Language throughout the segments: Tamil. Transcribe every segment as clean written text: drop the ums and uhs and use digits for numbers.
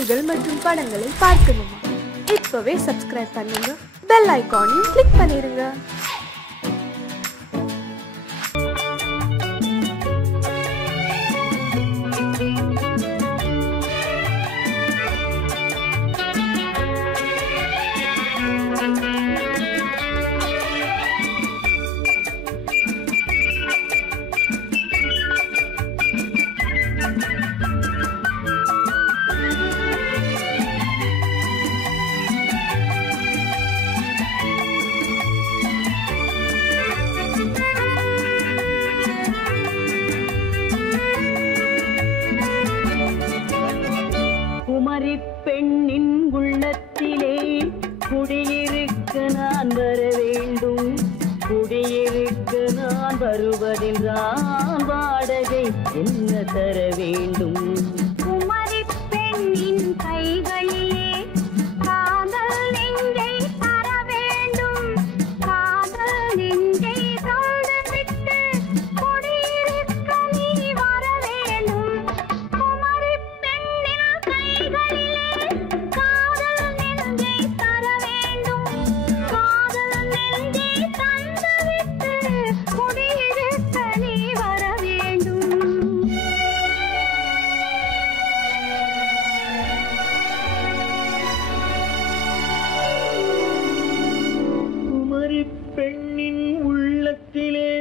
செய்திகள் மற்றும் படங்களை பார்க்கணுமா? இப்பவே சப்ஸ்கிரைப் பண்ணுங்க, பெல் ஐகானையும் கிளிக் பண்ணிருங்க. குமரி பெண்ணின் உள்ளத்திலே குடியிருக்க நான் வர வேண்டும். குடியிருக்க நான் வருவதென்றால் வாடகை என்ன தர வேண்டும்? குமரி பெண்ணின் கைகளிலே காதல் நெஞ்சை தர வேண்டும். காதல் நெஞ்சை தந்துவிட்டு குடியிருக்க நீ வர வேண்டும். குமரி பெண்ணின் கைகளிலே காதல் நெஞ்சை தர வேண்டும். காதல் நெஞ்சை தந்துவிட்டு குடியிருக்க நீ வர வேண்டும். குமரி பெண்ணின் உள்ளத்திலே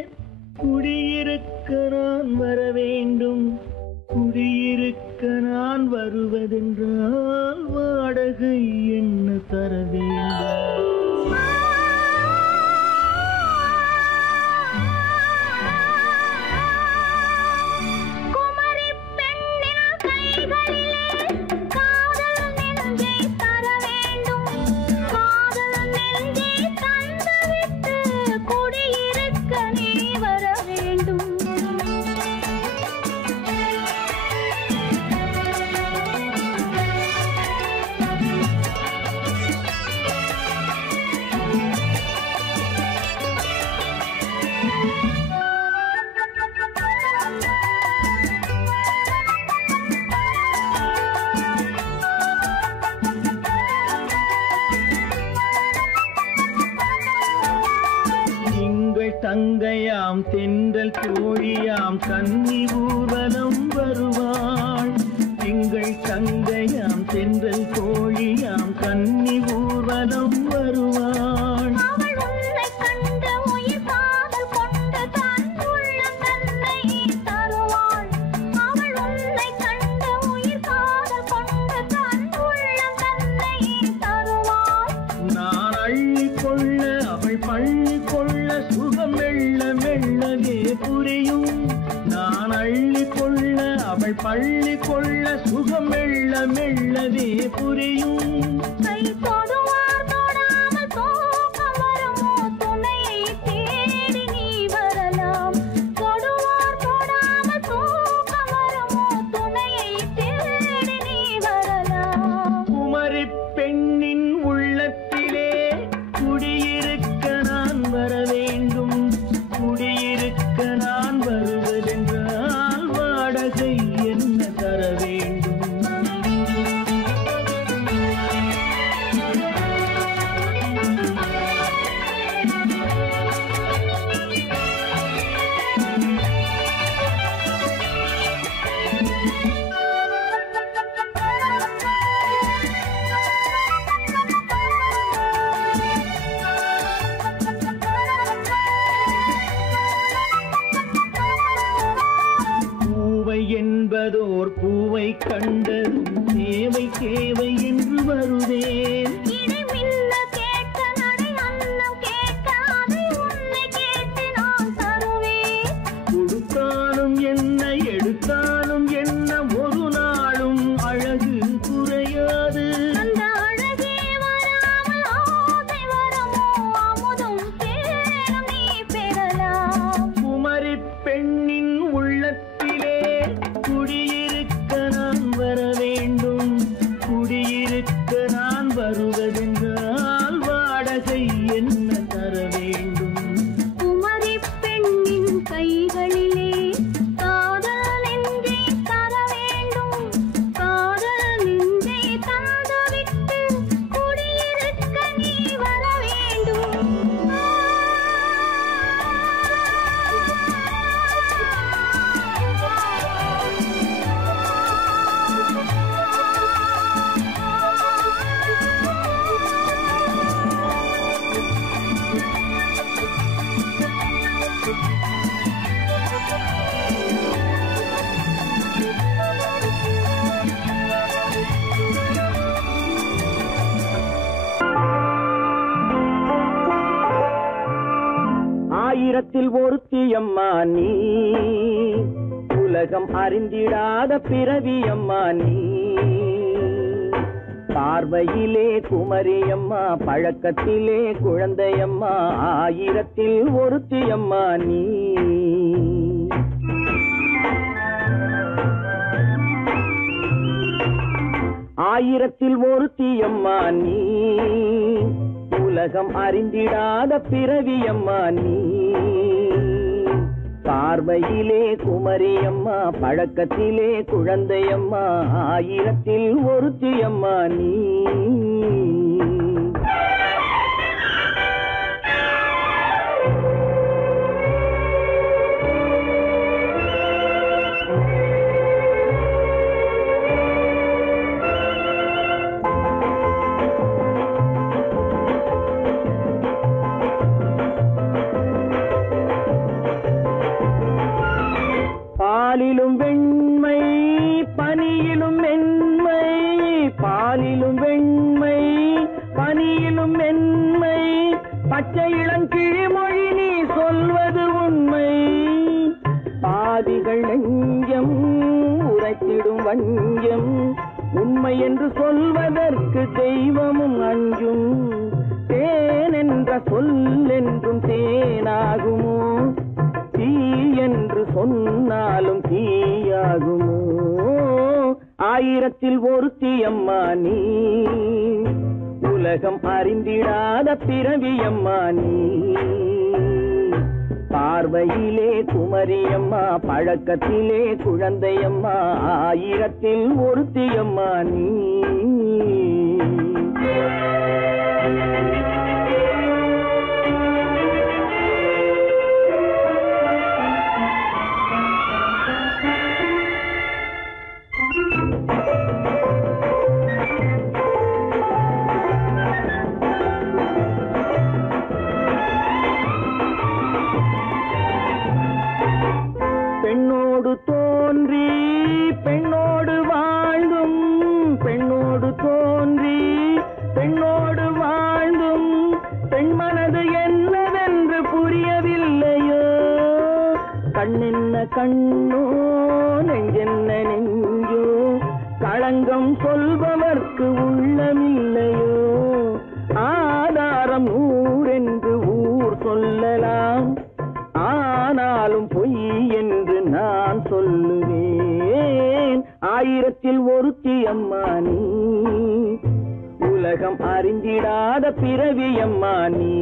குடியிருக்க நான் வர வேண்டும். குடியிருக்க நான் வருவதென்றால் வாடகை என்ன தர வேண்டும்? குமரி பெண்ணின் கைகளிலே காதல் நெஞ்சை தர வேண்டும். காதல் நெஞ்சை தந்துவிட்டு குடியிருக்க நீ வர வேண்டும். திங்கள் தங்கையாம் தென்றல் தோழியாம் கன்னி ஊர்வலம் வருவாள். திங்கள் தங்கையாம் தென்றல் தோழியாம் கன்னி ஊர்வலம் வருவாள். அவள் உன்னை கண்டு உயிர் காதல் கொண்டு தன் உள்ளம் தன்னை தருவாள். அவள் உன்னை கண்டு உயிர் காதல் கொண்டு தன் உள்ளம் தன்னை தருவாள். நான் அள்ளி கொள்ள அவள் பள்ளி கொள்ள சுகம் மெல்ல மெல்லவே புரியும். நான் அள்ளி கொள்ள அவள் பள்ளி கொள்ள சுகம் மெல்ல மெல்லவே புரியும். கை தொடுவார் தொடாமல் தூக்கம் வருமோ? துணையை தேடி நீ வரலாம். தொடுவார் தொடாமல் தூக்கம் வருமோ? துணையை தேடி நீ வரலாம். குமரி பெண்ணின் உள்ளத்திலே குடியிருக்க நான் வர வேண்டும். குடியிருக்க நான் வருவதென்றால் வாடகை என்ன தர வேண்டும்? பூவை என்பதோர் பூவை கண்டதும் தேவை தேவை என்று வருவேன். இடை மின்ன கேட்க நடை அன்னம் கேட்க அதை உன்னை கேட்டு நான் தருவேன். கொடுத்தாலும் என்ன எடுத்தாலும் என்ன ஒரு நாளும் அழகு குறையாது. அந்த அழகே வராமல் ஆசை வரமோ? அமுதும் தேனும் நீ பெறலாம். குமரி பெண்ணின் உள்ளத்திலே குடியிருக்க நான் வர வேண்டும். குடியிருக்க நான் வருவதென்றால் வாடகை என்ன தர வேண்டும்? குமரி பெண்ணின் கைகளிலே காதல் நெஞ்சை தர வேண்டும். காதல் நெஞ்சை ஆயிரத்தில் ஒருத்தியம்மா நீ, உலகம் அறிந்திடாத பிறவியம்மா நீ. பார்வையிலே குமரியம்மா, பழக்கத்திலே குழந்தையம்மா, ஆயிரத்தில் ஒருத்தியம்மா நீ. ஆயிரத்தில் ஒருத்தியம்மா நீ, உலகம் அறிந்திடாத பிறவியம்மா நீ. பார்வையிலே குமரியம்மா, பழக்கத்திலே குழந்தையம்மா, ஆயிரத்தில் ஒருத்தியம்மா நீ. பாலிலும் வெண்மை பனியிலும் மென்மை, பாலிலும் வெண்மை பனியிலும் மென்மை, பச்சை இளங்கிழிமொழி நீ சொல்வது உண்மை. பாதிகள் நெஞ்சம் உரைத்திடும் வஞ்சம், உண்மை என்று சொல்வதற்கு தெய்வமும் அஞ்சும். தேன் என்ற சொல் என்றும் தேனாகுமோ, தீ என்று சொன்னாலும் தீயாகுமோ. ஆயிரத்தில் ஒருத்தியம்மா நீ, உலகம் அறிந்திடாத பிறவியம்மா நீ. பார்வையிலே குமரியம்மா, பழக்கத்திலே குழந்தையம்மா, ஆயிரத்தில் ஒருத்தியம்மா நீ. பெண்ணோடு தோன்றி பெண்ணோடு வாழ்ந்தும், பெண்ணோடு தோன்றி பெண்ணோடு வாழ்ந்தும், பெண் மனது என்னவென்று புரியவில்லையோ. கண்ணென்ன கண்ணோ, நெஞ்சென்ன நெஞ்சோ, களங்கம் சொல்பவர்க்கு உள்ளமில்லையோ. ஆதாரம் ஊரென்று ஊர் சொல்லலாம், ஆனாலும் பொய் என்று நான் சொல்லுவேன். ஆயிரத்தில் ஒருத்தியம்மா நீ, உலகம் அறிந்திடாத பிறவியம்மா நீ.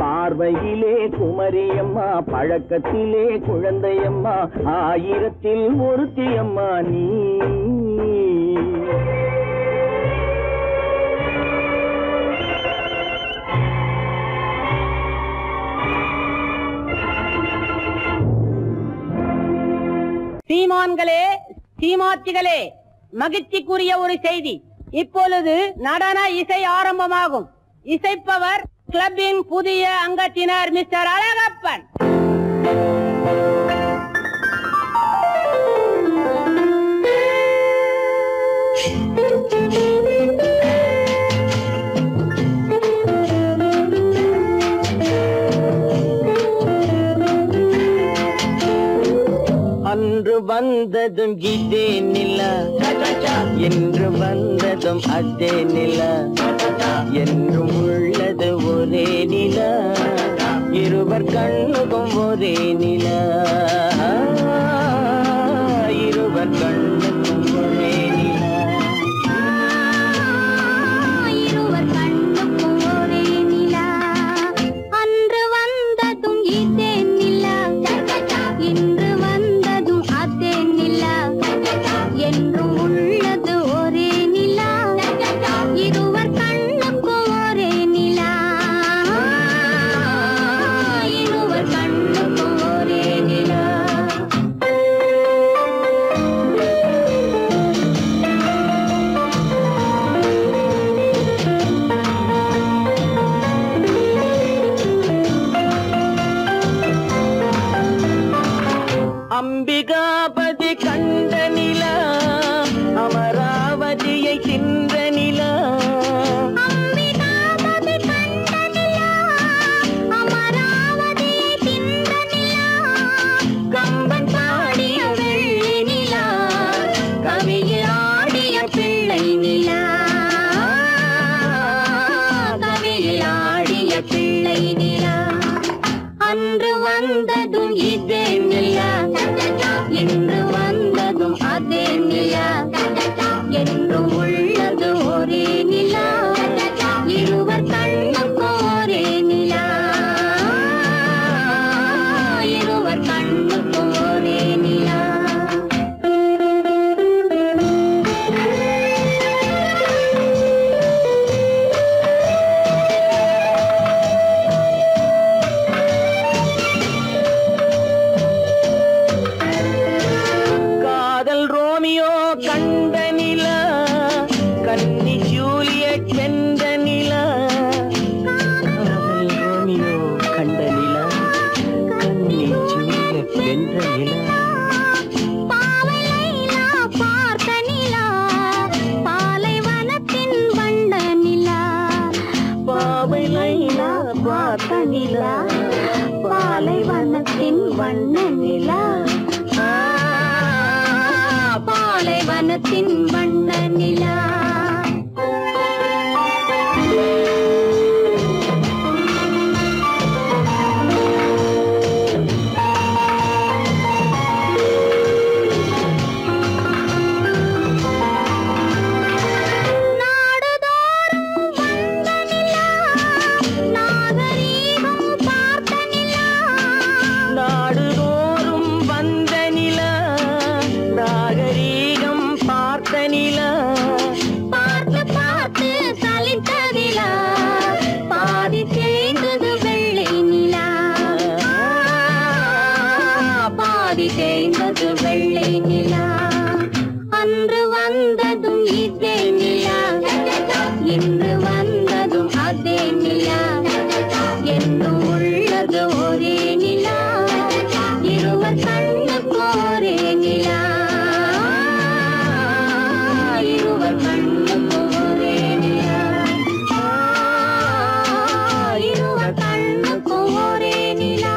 பார்வையிலே குமரியம்மா, பழக்கத்திலே குழந்தையம்மா, ஆயிரத்தில் ஒருத்தியம்மா நீ. சீமான்களே, சீமாத்திகளே, மகிழ்ச்சிக்குரிய ஒரு செய்தி. இப்பொழுது நடன இசை ஆரம்பமாகும். இசைப்பவர் கிளப்பின் புதிய அங்கத்தினர் மிஸ்டர் அழகப்பன். அன்று வந்ததும் இதே நிலா, என்று வந்ததும் அதே நிலா, என்றும் உள்ளது ஒரே நிலா, இருவர் கண்ணுக்கும் ஒரே நிலா, இருவர் கண்ணுக்கும் ஒரே நிலா, இருவர் கண்ணுக்கும் ஒரே நிலா. அன்று வந்ததும் இதே நிலா, இன்று வந்ததும் அதே நிலா, என்றும் உள்ளது ஒரே நிலா, இருவர் கண்ணுக்கும் ஒரே நிலா, இருவர் கண்ணுக்கும் ஒரே நிலா. கொண்ட நிலா கன்னி ஜூலியட் வென்ற நிலா காதல் ரோமியோ கண்ட நிலா கன்னி ஜூலியட் வென்ற நிலா நிலா பாலைவனத்தின் வண்ண நிலா பாலைவனத்தின் வண்ண நிலா வெள்ளை நிலா அன்று வந்ததும் இதே நிலா இன்று வந்ததும் அதே நிலா என்னும் உள்ளது ஒரே நிலா இருவர் கண்ணுக்கு ஒரே நிலா இருவர் கண்ணுக்கு ஒரே நிலா இருவர் கண்ணுக்கு ஒரே நிலா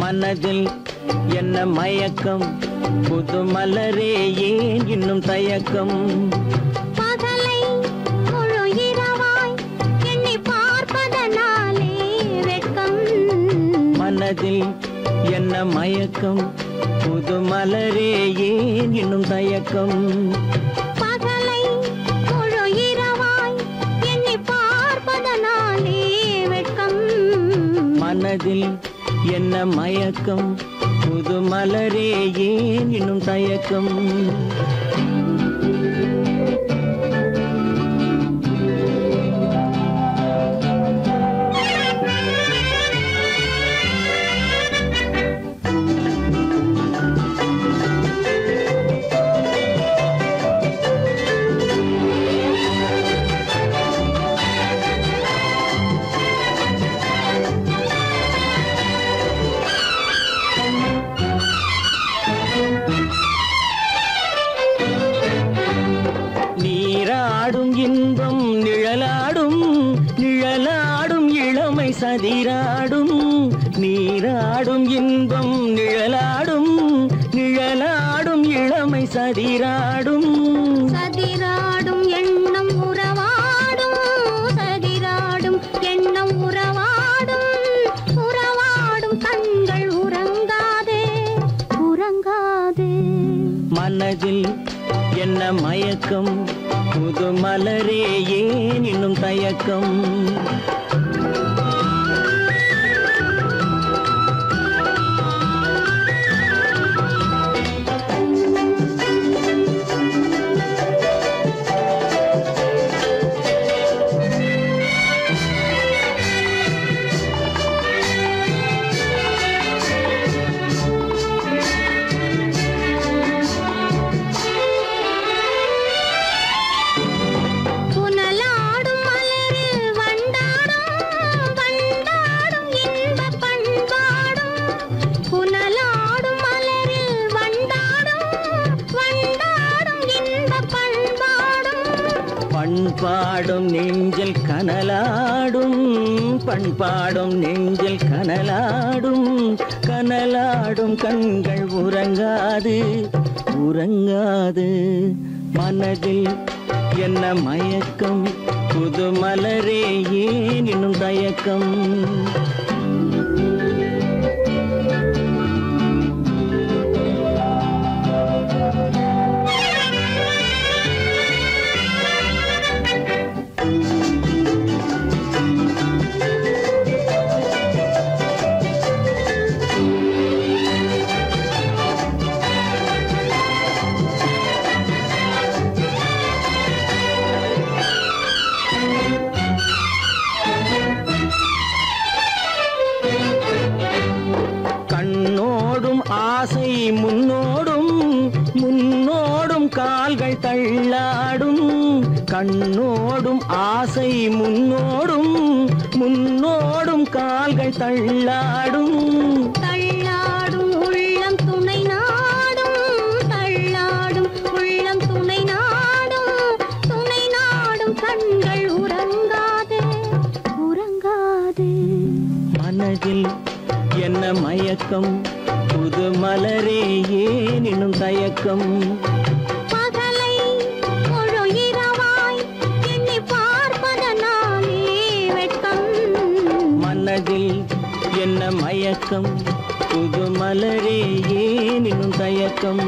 மனதில் என்ன மயக்கம் புது மலரே ஏன் இன்னும் தயக்கம் பகலை முழு இரவாய் எண்ணி பார்ப்பதனாலே வெட்கம் மனதில் என்ன மயக்கம் புது மலரே ஏன் இன்னும் தயக்கம் பகலை முழு இரவாய் எண்ணி பார்ப்பதனாலே வெட்கம் மனதில் என்ன மயக்கம் புது மலரே ஏன் இன்னும் தயக்கம் இன்பம் நிழலாடும் நிழலாடும் இளமை சதிராடும் நீராடும் இன்பம் நிழலாடும் நிழலாடும் இளமை சதிராடும் சதிராடும் எண்ணம் உறவாடும் சதிராடும் எண்ணம் உறவாடும் உறவாடும் கண்கள் உறங்காதே உறங்காதே மனதில் என்ன மயக்கம் புது மலரே ஏன் இன்னும் தயக்கம் புனலாடும் மலரில் வண்டாடும் பண்பாடும் நெஞ்சில் கனலாடும் பண்பாடும் நெஞ்சில் கனலாடும் கனலாடும் கண்கள் உறங்காது உறங்காது மனதில் என்ன மயக்கம் புது மலரே ஏன் இன்னும் தயக்கம் ஆசை முன்னோடும் முன்னோடும் கால்கள் தள்ளாடும் கண்ணோடும் ஆசை முன்னோடும் முன்னோடும் கால்கள் தள்ளாடும் தள்ளாடும் உள்ளம் துணை நாடும் தள்ளாடும் உள்ளம் துணை நாடும் கண்கள் உறங்காது உறங்காது மனதில் என்ன மயக்கம் புது மலரே ஏன் இன்னும் தயக்கம் பகலை முழு இரவாய் எண்ணி பார்ப்பதனாலே வெட்கம் மனதில் என்ன மயக்கம் புது மலரே ஏன் இன்னும் தயக்கம்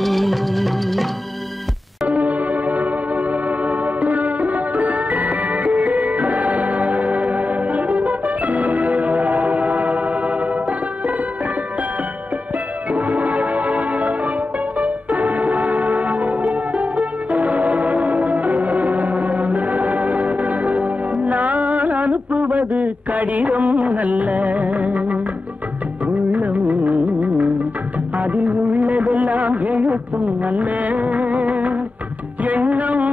அனுப்புவது கடிதம் அல்ல உள்ளம் அதில் உள்ளதெல்லாம் எழுத்தும் அல்ல எண்ணம்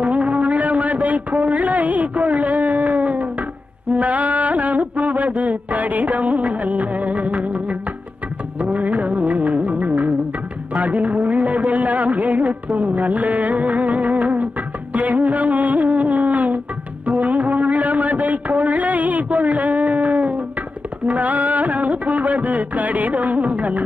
உள்ளமதை கொள்ளை கொள்ள நான் அனுப்புவது கடிதம் அல்ல உள்ளம் அதில் உள்ளதெல்லாம் எழுத்தும் அல்ல எண்ணம் உள்ளமதை கொள்ளை கொள்ள நான் அனுப்புவது கடிதம் அல்ல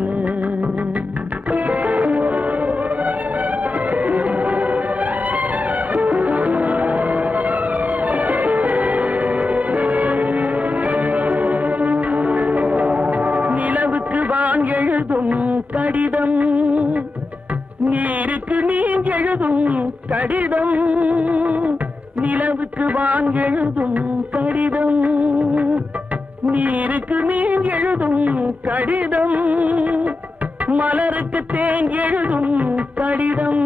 நிலவுக்கு வான் எழுதும் கடிதம் நீருக்கு நீர் எழுதும் கடிதம் நிலவுக்கு வான் எழுதும் கடிதம் நீருக்கு நீர் எழுதும் கடிதம் மலருக்கு தேன் எழுதும் கடிதம்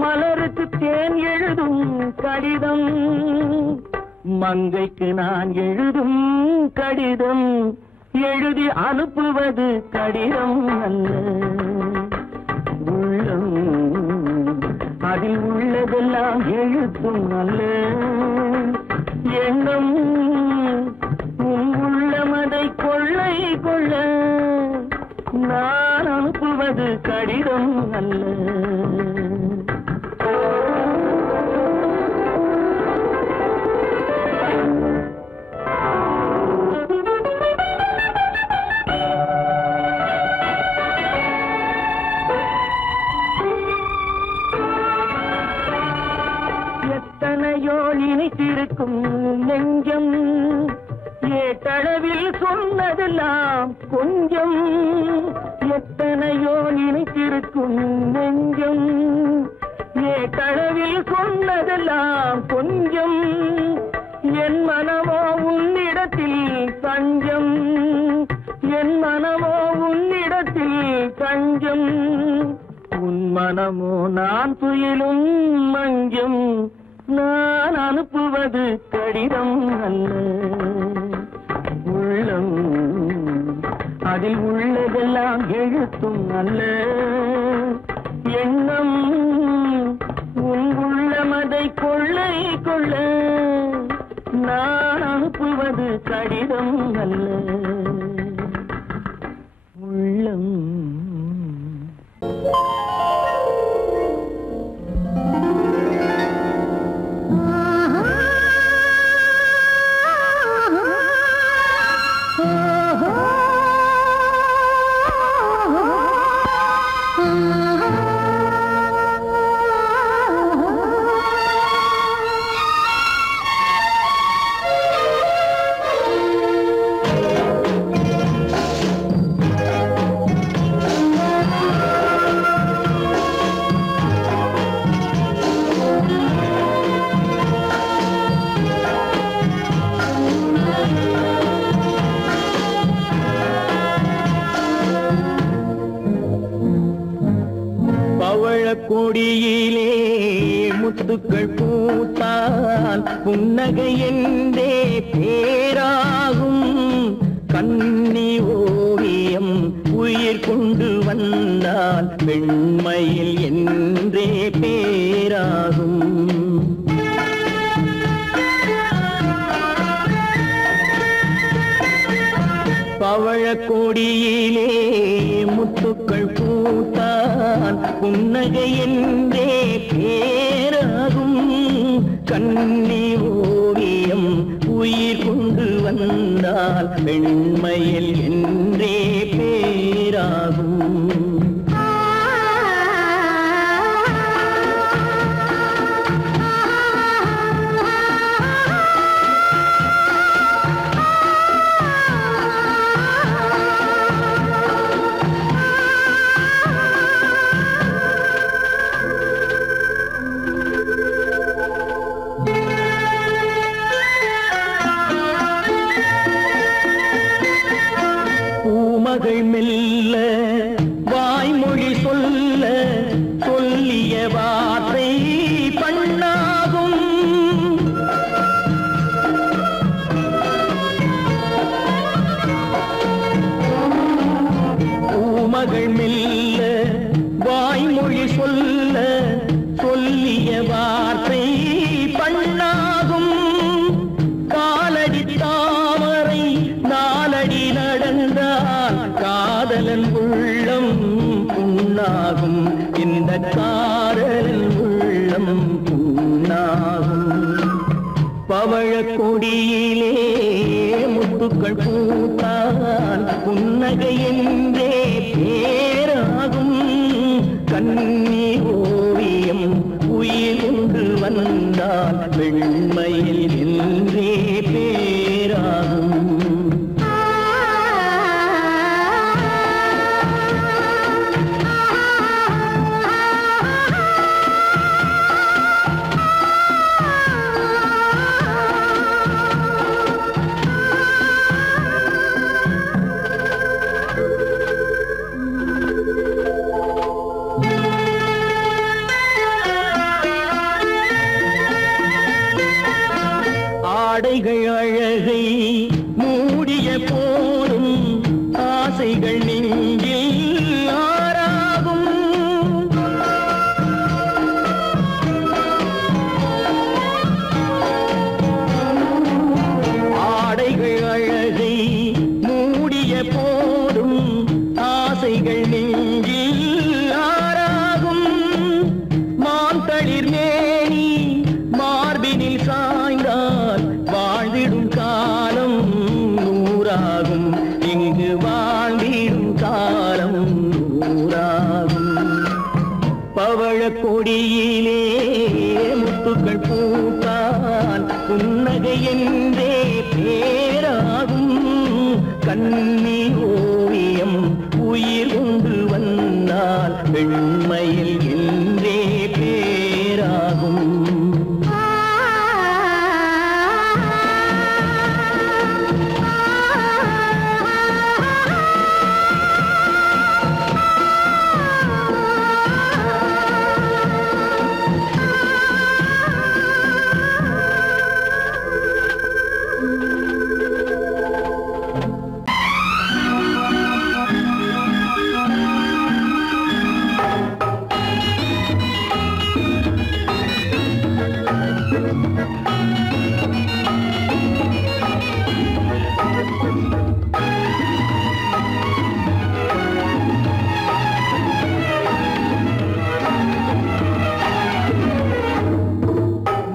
மலருக்கு தேன் எழுதும் கடிதம் மங்கைக்கு நான் எழுதும் கடிதம் எழுதி அனுப்புவது கடிதம் அல்ல உள்ளம் அதில் உள்ளதெல்லாம் எழுத்தும் அல்ல எண்ணம் உள்ளமதை கொள்ளை கொள்ள நான் அனுப்புவது கடிதம் அல்ல எத்தனையோ இனித்திருக்கும் நெஞ்சம் ஏட்டளவில் சொன்னதெல்லாம் கொஞ்சம் எத்தனையோ இனித்திருக்கும் நெஞ்சம் ஏட்டளவில் சொன்னதெல்லாம் கொஞ்சம் என் மனமோ உன்னிடத்தில் தஞ்சம் என் மனமோ உன்னிடத்தில் தஞ்சம் உன் மனமோ நான் துயிலும் மஞ்சம் நான் அனுப்புவது கடிதம் அல்ல உள்ளம் அதில் உள்ளதெல்லாம் எழுத்தும் அல்ல எண்ணம் உன் உள்ளமதை கொள்ளை கொள்ள நான் அனுப்புவது கடிதம் அல்ல உள்ளம் கொடியிலே முத்துக்கள் பூத்தால் புன்னகை என்றே பேராகும். கண்ணி ஓவியம் உயிர் கொண்டு வந்தால் பெண்மையில் என்றே பேராகும். பவழக்கொடியிலே முத்துக்கள் பூத்தான் புன்னகை என்றே பேராகும். கண்ணி ஓவியம் உயிர் கொண்டு வந்தால் பெண்மையில் என்றே பேராகும். பூமகள் மெல்ல வாய்மொழி சொல்ல சொல்லிய வார்த்தை பண்ணாகும். பூமகள் மெல்ல வாய்மொழி சொல்ல சொல்லிய வார்த்தை பண்ணாகும். காலடி தாமரை நாலடி நடந்தால் காதலன் உள்ளம் புண்ணாகும். இந்த காதலன் உள்ளம் புண்ணாகும். பவழக்கொடியிலே முத்துக்கள் பூத்தான் புன்னகை என்றே பேராகும். கண்ணி ஓவியம் உயிர் கொண்டு வந்தால் வெண்மையில் என்றே பேராகும். ஆடைகள் அழகை மூடிய போதும் ஆசைகள் நெஞ்சில் ஆறாகும். ஆடைகள் அழகை மூடிய போதும் ஆசைகள் நெஞ்சில் ஆறாகும். மாந்தளிர் மேனி மார்பினில் சாய்ந்தால் வாழ்ந்திடும் காலம் நூறாகும். இங்கு வாழ்ந்திடும் காலம் நூறாகும். பவழக்கொடியிலே முத்துக்கள் பூத்தான் புன்னகை என்றே பேராகும். கண்ணி ஓவியம் உயிர் கொண்டு வந்தால் பெண்மையில் என்றே பேராகும்.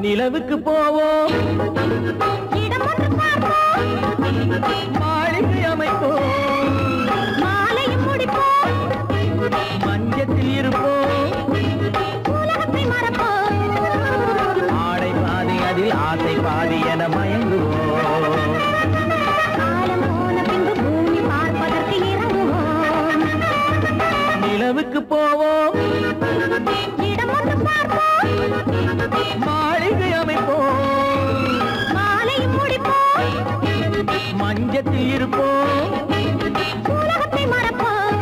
நிலவுக்கு போவோம், மாளிகை அமைப்போம், மாலையும் முடிப்போம், மஞ்சத்தில் இருப்போம், உலகத்தை மறப்போம். ஆடை பாதி அதில் ஆசை பாதி என மயங்குவோம். காலம் போன பின்பு பூமி பார்ப்பதற்கு இறங்குவோம். நிலவுக்கு போவோம், இடம் ஒன்று பார்ப்போம், மாளிகை அமைப்போம், மாலையும் முடிப்போம், மஞ்சத்தில் இருப்போம், உலகத்தை மறப்போம்.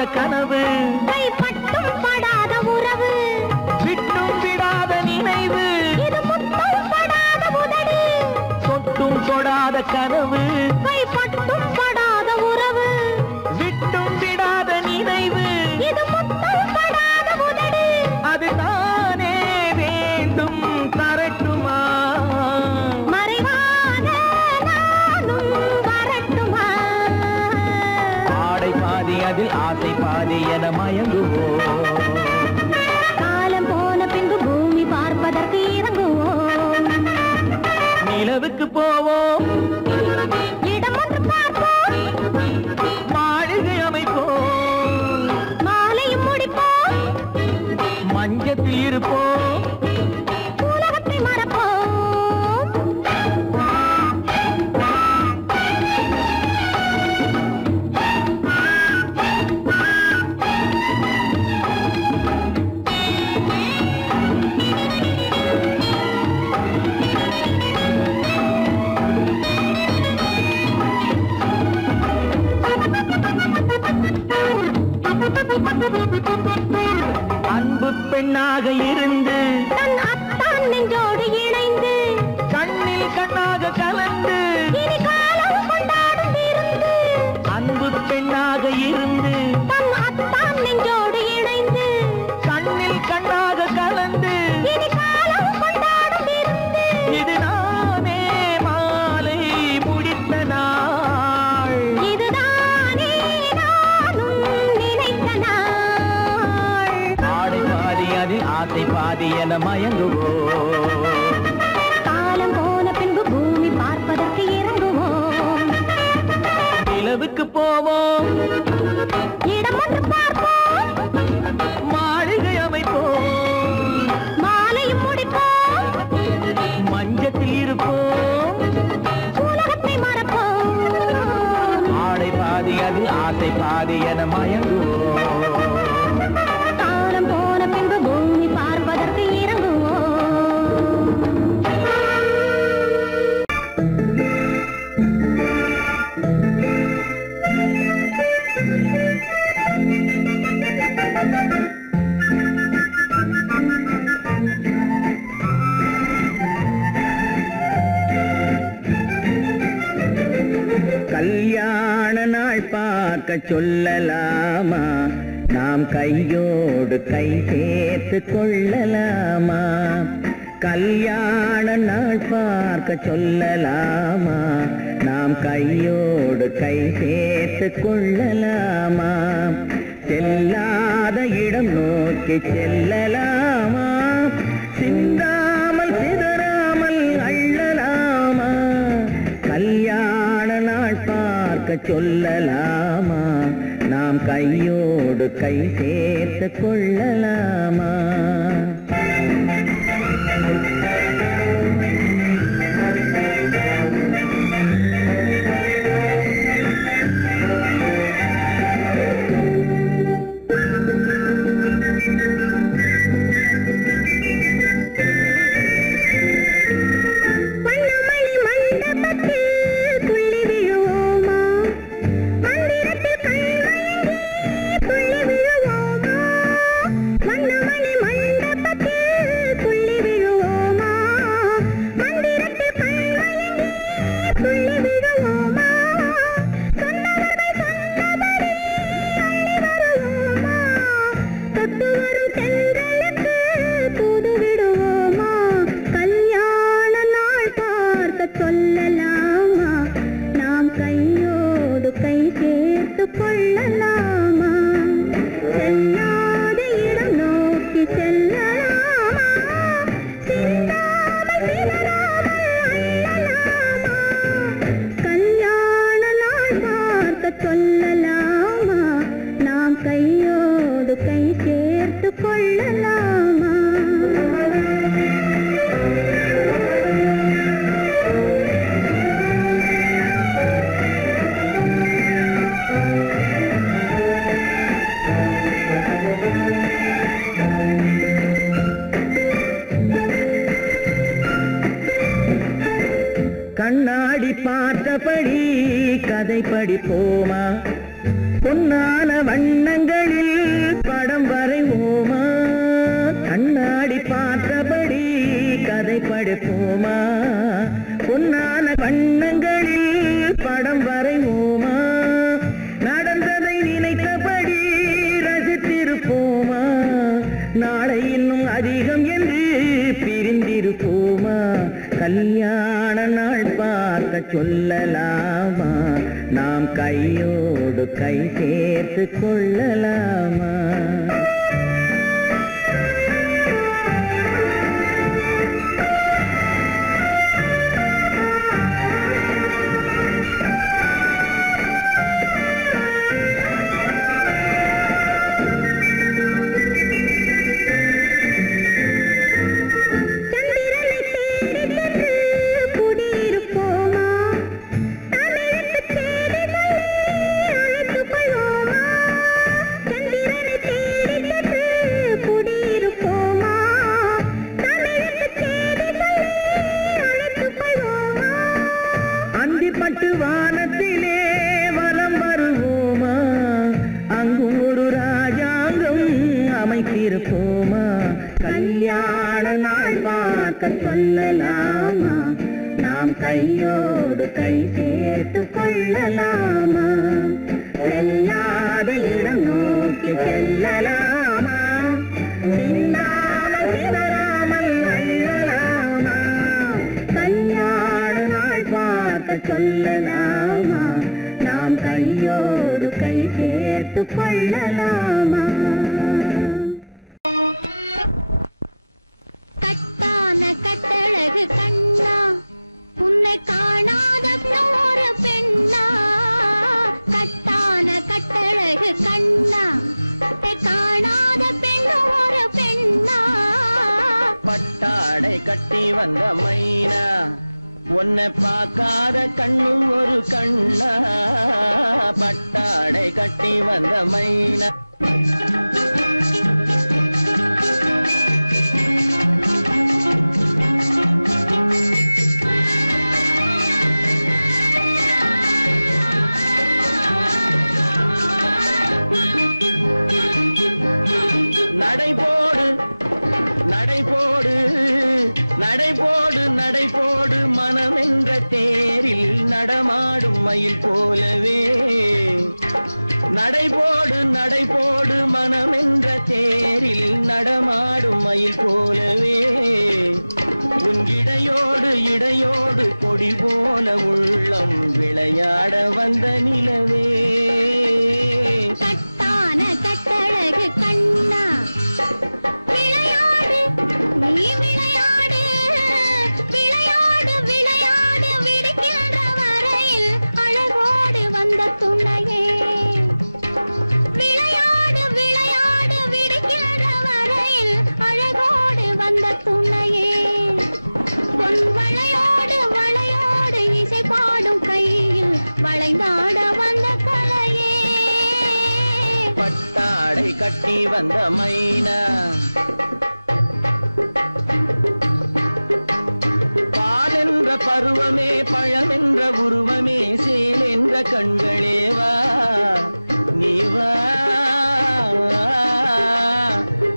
தொடாத கனவு கைப்பட்டும் படாத உறவு விட்டும் விடாத நினைவு இது முத்தம் படாத உதடு தொட்டும் தொடாத கனவு கைப்பட்டும் படாத உறவு விட்டும் விடாத நினைவு இது முத்தம் படாத உதடு அது தானே வேண்டும் தரட்டுமா மறைவான நானும் வரட்டுமா ஆடை பாதி அதில் ஆசை பாதி என மயங்குவோம் காலம் போன பின்பு பூமி பார்ப்பதற்கு இறங்குவோம் நிலவுக்கு போவோம் இடம் ஒன்று பார்ப்போம் மாளிகை அமைப்போம் மாலையும் முடிப்போம் மஞ்சத்தில் இருப்போம் உலகத்தை மறப்போம் அன்பு பெண்ணாக இருந்து தன் அத்தான் நெஞ்சோடு இணைந்து கண்ணில் கண்ணாக கலந்து இனி காலம் கொண்டாடும் விருந்து அன்பு பெண்ணாக இருந்து தன் அத்தான் நெஞ்சோடு இணைந்து கண்ணில் கண்ணாக கலந்து இனி காலம் கொண்டாடும் விருந்து இது நானே மாலை முடித்த நாள் இதுதானே நானும் நினைத்த நாள் ஆடை பாதி அதில் ஆசை பாதி என மயங்குவோம் காலம் போன பின்பு பூமி பார்ப்பதற்கு இறங்குவோம் நிலவுக்கு போவோம் இடம் ஒன்று பார்ப்போம் மாளிகை அமைப்போம் மாலையும் முடிப்போம் மஞ்சத்தில் இருப்போம் உலகத்தை மறப்போம் ஆடை பாதி அதில் ஆசை பாதி என மயங்குவோம் காலம் போன பின்பு பூமி பார்ப்பதற்கு இறங்குவோம் கல்யாண நாள் பார்க்க சொல்லலாமா நாம் கையோடு கை சேர்த்து கொள்ளலாமா கல்யாண நாள் பார்க்க சொல்லலாமா நாம் கையோடு கை சேர்த்து கொள்ளலாமா செல்லாத இடம் நோக்கி செல்லலாமா சிந்தாமல் சிதறாமல் அள்ளலாமா கல்யாண நாள் பார்க்க சொல்லலாமா நாம் கையோடு கை சேர்த்து கொள்ளலாமா வண்ணமணி மண்டபத்தில் துள்ளி விழுவோமா மந்திரத்தில் கண்மயங்கி துள்ளி விழுவோமா வண்ணமணி மண்டபத்தில் துள்ளி விழுவோமா மந்திரத்தில் கண்மயங்கி துள்ளி விழுவோமா சொன்னவர்கள் சொன்னபடி அள்ளி வருவோமா தொட்டு வரும் தென்றலுக்கு தூது விடுவோமா கல்யாண நாள் பார்க்க சொல்லலாமா நாம் கையோடு கை சேர்த்து கொள்ளலாமா செல்லாத இடம் நோக்கி செல்லலாமா சிந்தாமல் சிதறாமல் அள்ளலாமா கல்யாண நாள் பார்க்க சொல்லலாமா நாம் கையோடு கை சேர்த்து கொள்ளலாமா நினைத்தபடி ரசித்திருப்போமா நாளை இன்னும் அதிகம் என்று பிரிந்திருப்போமா கல்யாண நாள் பார்க்க சொல்லலாமா நாம் கையோடு கை சேர்த்து கொள்ளலாமா வானத்திலே வலம் வருவோமா அங்கும் ஒரு ராஜாங்கம் அமைத்திருப்போமா கல்யாண நாள் பார்க்க சொல்லலாமா நாம் கையோடு கை சேர்த்து கொள்ளலாமா செல்லாத இடம் நோக்கி செல்லலாமா சிந்தாமல் சிதறாமல் அள்ளலாமா கல்யாண நாள் பார்க்க சொல்லலாமா நாம் கையோடு கை சேர்த்து கொள்ளலாமா கட்டான கட்டழகு கண்ணா உன்னை காணாத ஒரு பெண்ணா கட்டான கட்டழகு கண்ணா காணாத பெண்ணு ஒரு பெண்ணா பட்டாடை கட்டி வந்த மைனா உன்னை பார்க்காத கண்ணும் ஒரு கண்ணா பட்டாடை கட்டி வந்த மைனா நடைபோடு நடைபோடு நடைபோடு நடைபோடு மனமென்ற தேரில் நடமாடும் மயில் போலவே நடைபோடு நடைபோடு மனமென்ற தேரில் நடமாடும் மயில் போலவே உன் இடையோடு இடையோடு கொடி போல உள்ளம் விளையாட வந்த நிலவே கட்டான கட்டழகு கண்ணா விளையாடு நீ விளையாடு விளையாடு விளையாடு விடுக்கின்ற வரையில் அழகோடு வந்த துணையே விளையாடு விளையாடு விடுக்கின்ற வரையில் அழகோடு வந்த துணையே பொன் வளையோடு வளையோடு இசை பாடும் கையில் வளைந்தாட வந்த கலையே பட்டாடை கட்டி வந்த மைனா பால் என்ற பருவமே பழம் என்ற உருவமே சேல் என்ற கண்களே வா நீ வா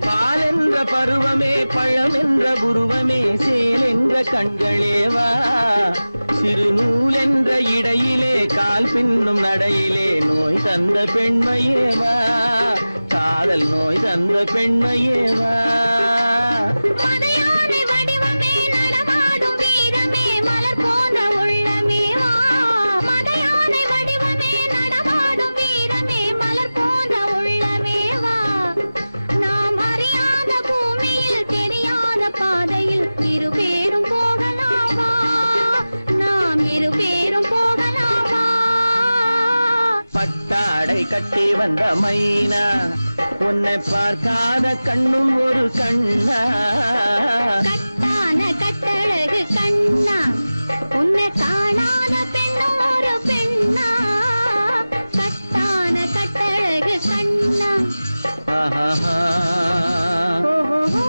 பால் என்ற பருவமே பழம் என்ற உருவமே சேல் என்ற கண்களே வா சிறுநூல் என்ற இடையிலே கால் பின்னும் நடையிலே நோய் தந்த பெண்மையேவா காதல் நோய் தந்த பெண்மையேவா மதையானை வடிவமே நடமாடும் வீரமே மலர் போன்ற உள்ளமே வா மதையானை வடிவமே நடமாடும் வீரமே மலர் போன்ற உள்ளமே வா நாம் அறியாத பூமியில் தெரியாத பாதையில் இருபேரும் போகலாமா நாம் இருபேரும் போகலாமா பட்டாடை கட்டி வந்த மைனா உன்னை பார்க்காத கண்ணும் ஒரு கண்ணா கட்டான கட்டழகு கண்ணா உன்னை காணாத பெண்ணும் ஒரு பெண்ணா கட்டான கட்டழகு கண்ணா ஆஹா ஓஹோ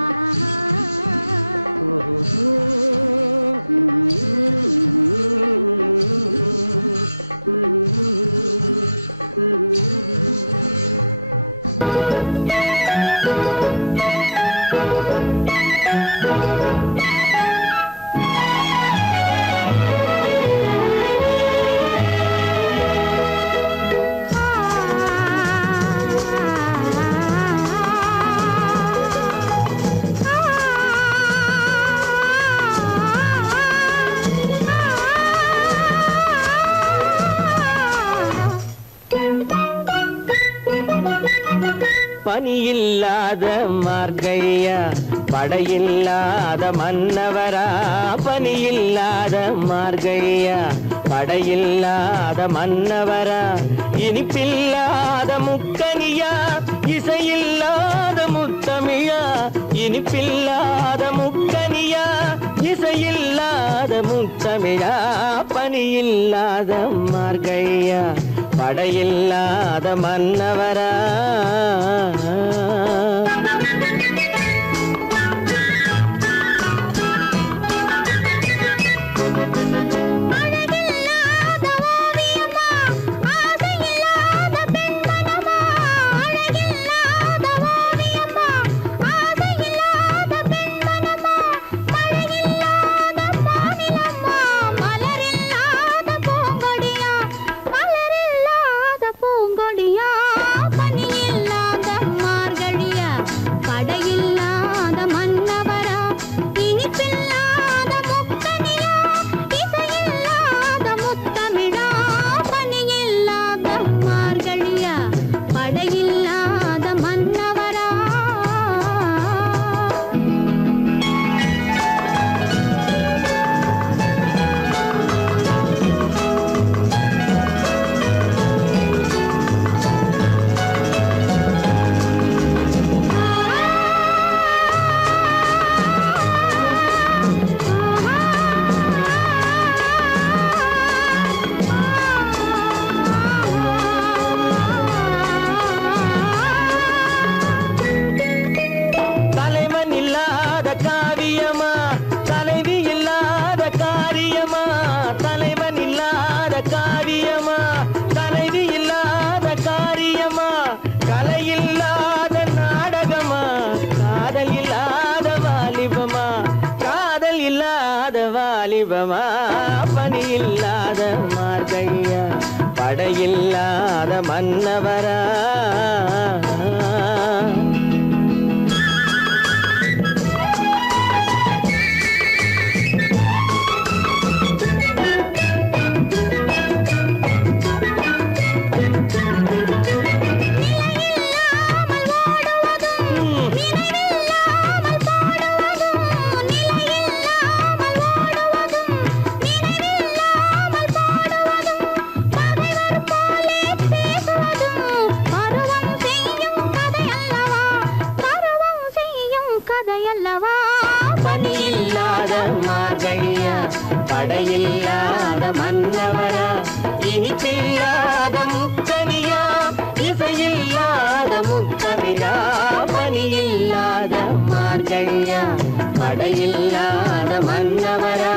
ஆஹா பனியில்லாத மார்கழியா படையில்லாத மன்னவரா பனியில்லாத மார்கழியா படையில்லாத மன்னவரா இனிப்பில்லாத முக்கனியா இசையில்லாத முத்தமிழா இனிப்பில்லாத முக்கனியா இசையில்லாத முத்தமிழா பனியில்லாத மார்கழியா படையில்லாத மன்னவரா பனியில்லாத மார்கழியா படையில்லாத மன்னவரா பனியில்லாத மார்கழியா படையில்லாத மன்னவரா இனிப்பில்லாத முக்கனியா இசையில்லாத முத்தமிழா பனியில்லாத மார்கழியா படையில்லாத மன்னவரா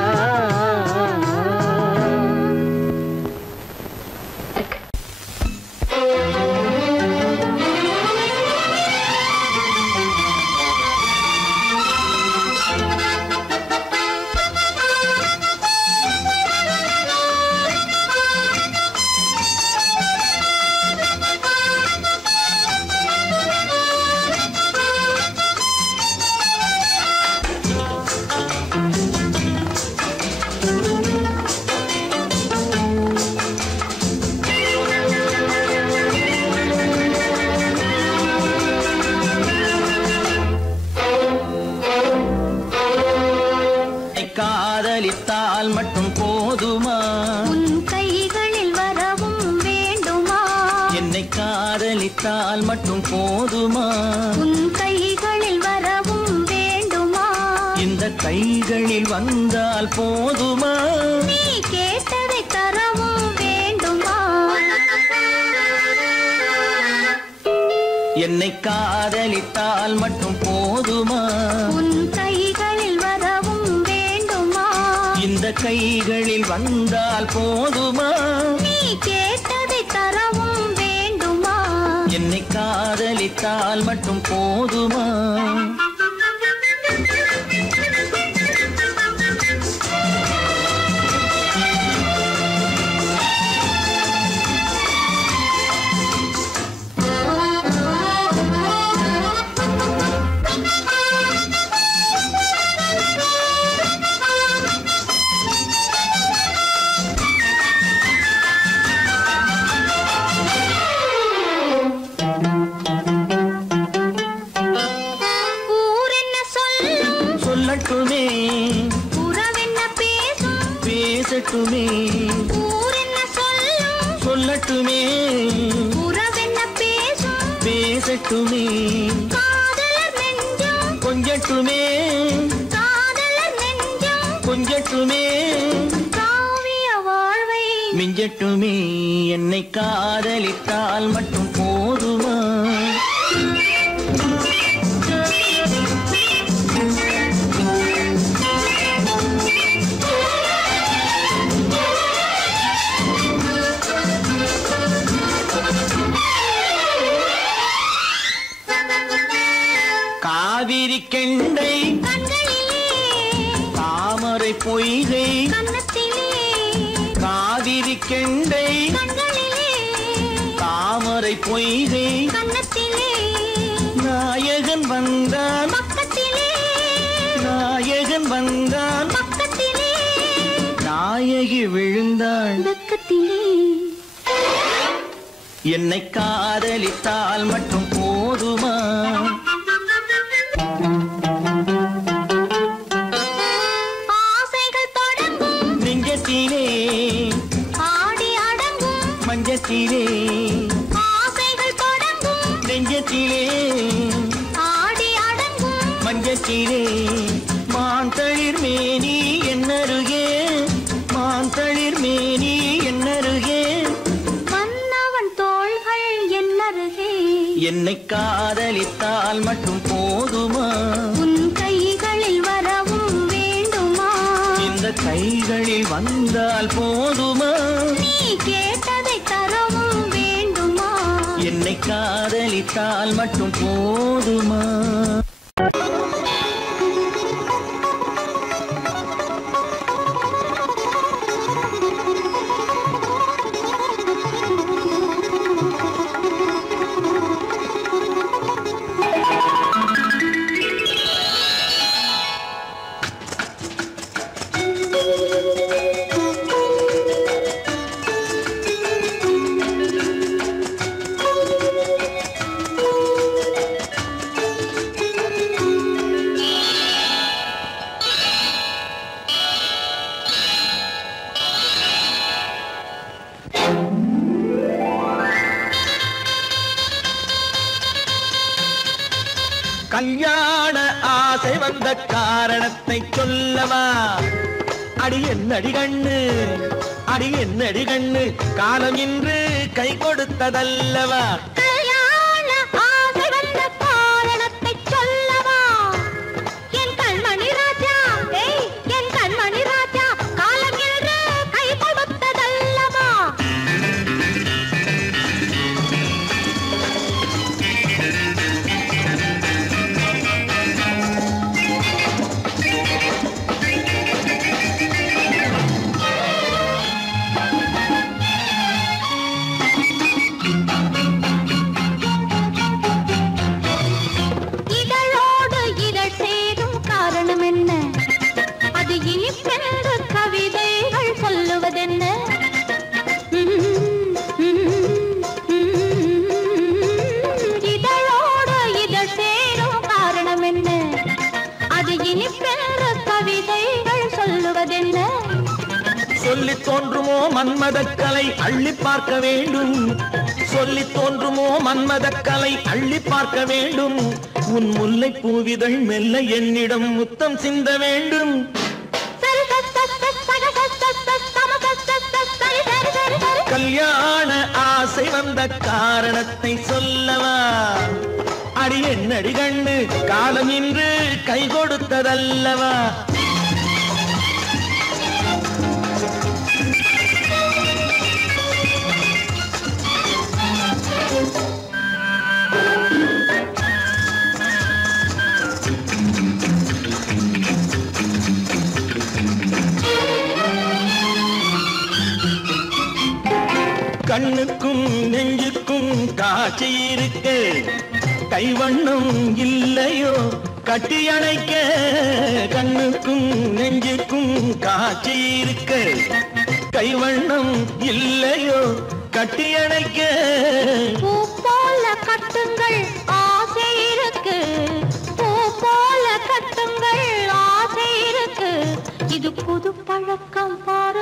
காதலித்தால் மட்டும் போதுமா உன் கைகளில் வரவும் வேண்டுமா என்னை காதலித்தால் மட்டும் போதுமா உன் கைகளில் வரவும் வேண்டுமா இந்த கைகளில் வந்தால் போதுமா நீ கேட்டதை தரவும் வேண்டுமா என்னை காதலித்தால் மட்டும் போதுமா உன் கைகளில் வரவும் வேண்டுமா இந்த கைகளில் வந்தால் போதுமா நீ கேட்டதை தரவும் வேண்டுமா என்னை காதலித்தால் மட்டும் போதுமா பேசட்டுமே ஊர் என்ன சொல்லும் சொல்லட்டுமே உறவென்ன பேசும் பேசட்டுமே காதலர் நெஞ்சம் கொஞ்சட்டுமே காதலர் நெஞ்சம் கொஞ்சட்டுமே காவிய வாழ்வை மிஞ்சட்டுமே என்னை காதலித்தால் மட்டும் போதுமா காவிரி கெண்டை கண்களிலே தாமரை பொய்கை கன்னத்திலே காவிரி கெண்டை கண்களிலே தாமரை பொய்கை கன்னத்திலே நாயகன் வந்தான் பக்கத்திலே நாயகன் வந்தான் பக்கத்திலே நாயகி விழுந்தாள் பக்கத்திலே என்னை காதலித்தால் மட்டும் போதுமா ஆசைகள் தொடங்கும் நெஞ்சத்திலே ஆடி அடங்கும் மஞ்சத்திலே ஆசைகள் தொடங்கும் நெஞ்சத்திலே ஆடி அடங்கும் மஞ்சத்திலே மாந்தளிர் மேனி என்னருகே மாந்தளிர் மேனி என்னருகே மன்னவன் தோள்கள் என்னருகே என்னை காதலித்தால் மட்டும் போதுமா உன் கைகளில் வரவும் வேண்டுமா இந்த கைகளில் வந்தால் போதுமா நீ கேட்டதை தரவும் வேண்டுமா என்னை காதலித்தால் மட்டும் போதுமா கல்யாண ஆசை வந்த காரணத்தை சொல்லவா அடி என்னடி கண்ணு அடி என்னடி கண்ணு காலம் இன்று கை கொடுத்ததல்லவா கல்யாண ஆசை வந்த காரணத்தை சொல்லவா என் கண்மணி ராஜா என் கண்மணி ராஜா காலம் என்று கை கொடுத்ததல்லவா இதழோடு இதழ் சேரும் காரணம் என்ன அது இனிப்பென்று கவிதைகள் சொல்லுவதென்ன இதழோடு இதழ் சேரும் காரணம் என்ன அது இனிப்பென்று கவிதைகள் சொல்லுவதென்ன சொல்லி தோன்றுமோ மன்மதக்கலை அள்ளி பார்க்க வேண்டும் சொல்லி தோன்றுமோ மன்மதக்கலை அள்ளி பார்க்க வேண்டும் உன் முல்லை பூவிதழ் மெல்ல என்னிடம் முத்தம் சிந்த வேண்டும் கல்யாண ஆசை வந்த காரணத்தை சொல்லவா அடி என்னடி கண்ணு காலம் இன்று கை கொடுத்ததல்லவா கண்ணுக்கும் நெஞ்சுக்கும் காட்சி இருக்கு கைவண்ணம் இல்லையோ கட்டி அணைக்க கண்ணுக்கும் நெஞ்சுக்கும் காட்சி இருக்கு கைவண்ணம் இல்லையோ கட்டி அணைக்க பூ போல கட்டுங்கள் ஆசை இருக்கு பூ போல கட்டுங்கள் ஆசை இருக்கு இது புது பழக்கம் பாரு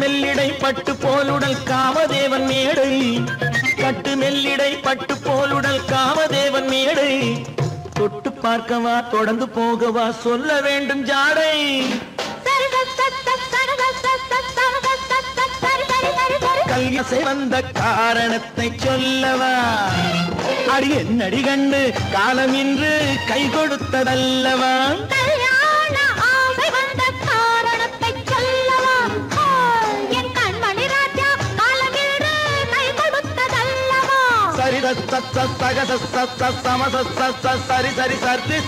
மெல்லிடை பட்டு போலுடல் காமதேவன் மேடை கட்டு மெல்லிடை பட்டு போலுடல் காமதேவன் மேடை தொட்டு பார்க்கவா தொடர்ந்து போகவா சொல்ல வேண்டும் ஜாடை கல்யாசை வந்த காரணத்தை சொல்லவா அடி என்னடி கண்டு காலம் இன்று கை கொடுத்ததல்லவா சரி சரி சரி சரி